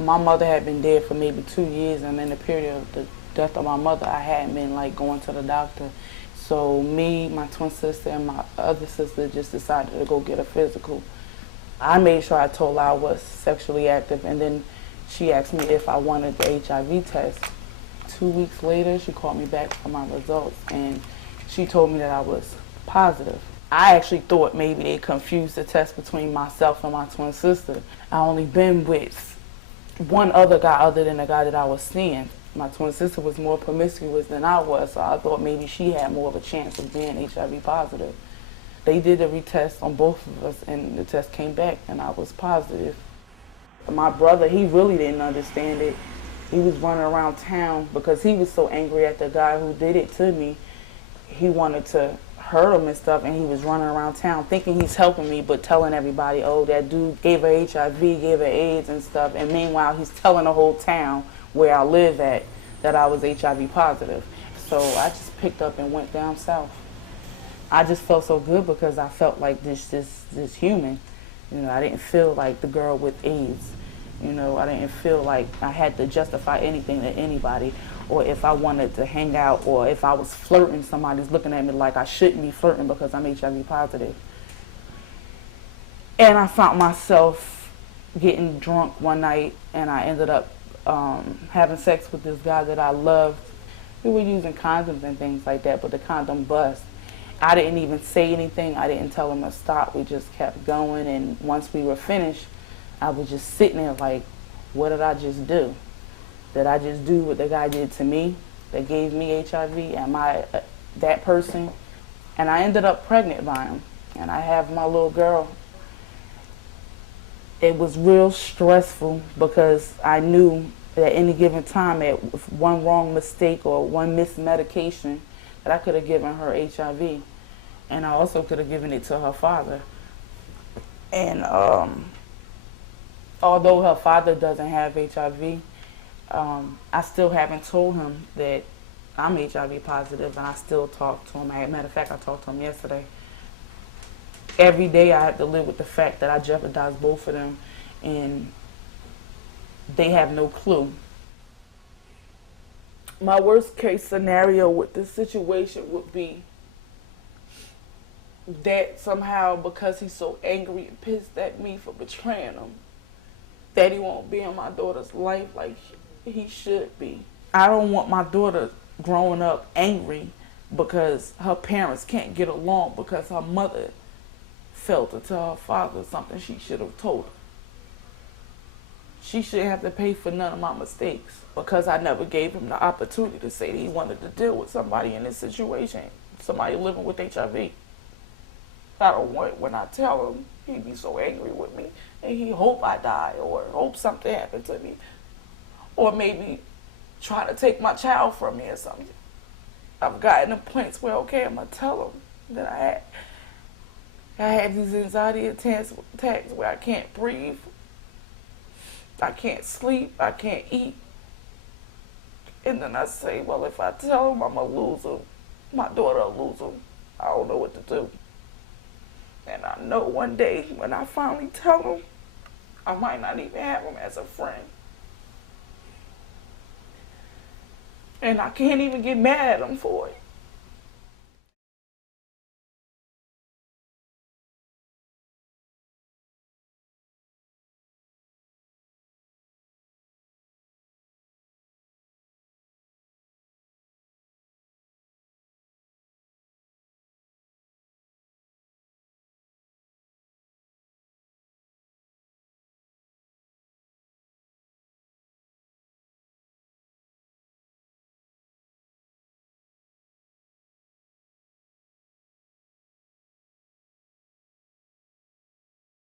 My mother had been dead for maybe 2 years, and in the period of the death of my mother, I hadn't been like going to the doctor. So me, my twin sister, and my other sister just decided to go get a physical. I made sure I told her I was sexually active, and then she asked me if I wanted the HIV test. 2 weeks later, she called me back for my results, and she told me that I was positive. I actually thought maybe they confused the test between myself and my twin sister. I only been with one other guy other than the guy that I was seeing. My twin sister was more promiscuous than I was, so I thought maybe she had more of a chance of being HIV positive. They did a retest on both of us, and the test came back, and I was positive. My brother, he really didn't understand it. He was running around town because he was so angry at the guy who did it to me. He wanted to hurt him and stuff, and he was running around town thinking he's helping me, but telling everybody, oh, that dude gave her HIV, gave her AIDS and stuff. And meanwhile, he's telling the whole town where I live at that I was HIV positive. So I just picked up and went down south. I just felt so good because I felt like this human. You know, I didn't feel like the girl with AIDS. You know, I didn't feel like I had to justify anything to anybody, or if I wanted to hang out, or if I was flirting, somebody's looking at me like I shouldn't be flirting because I'm HIV positive. And I found myself getting drunk one night, and I ended up having sex with this guy that I loved. We were using condoms and things like that, but the condom bust. I didn't even say anything. I didn't tell him to stop. We just kept going, and once we were finished, I was just sitting there like, what did I just do? Did I just do what the guy did to me that gave me HIV? Am I that person? And I ended up pregnant by him, and I have my little girl. It was real stressful because I knew that at any given time, at one wrong mistake or one missed medication, that I could have given her HIV, and I also could have given it to her father. And although her father doesn't have HIV, I still haven't told him that I'm HIV positive, and I still talk to him. As a matter of fact, I talked to him yesterday. Every day I have to live with the fact that I jeopardized both of them, and they have no clue. My worst case scenario with this situation would be that somehow, because he's so angry and pissed at me for betraying him, that he won't be in my daughter's life like he should be. I don't want my daughter growing up angry because her parents can't get along because her mother failed to tell her father something she should have told her. She shouldn't have to pay for none of my mistakes because I never gave him the opportunity to say that he wanted to deal with somebody in this situation, somebody living with HIV. I don't want, when I tell him, he be so angry with me and he hope I die or hope something happened to me, or maybe try to take my child from me or something. I've gotten to points where, okay, I'm going to tell him that I have these anxiety attacks where I can't breathe, I can't sleep, I can't eat. And then I say, well, if I tell him I'm going to lose him, my daughter will lose him. I don't know what to do. And I know one day when I finally tell him, I might not even have him as a friend. And I can't even get mad at him for it.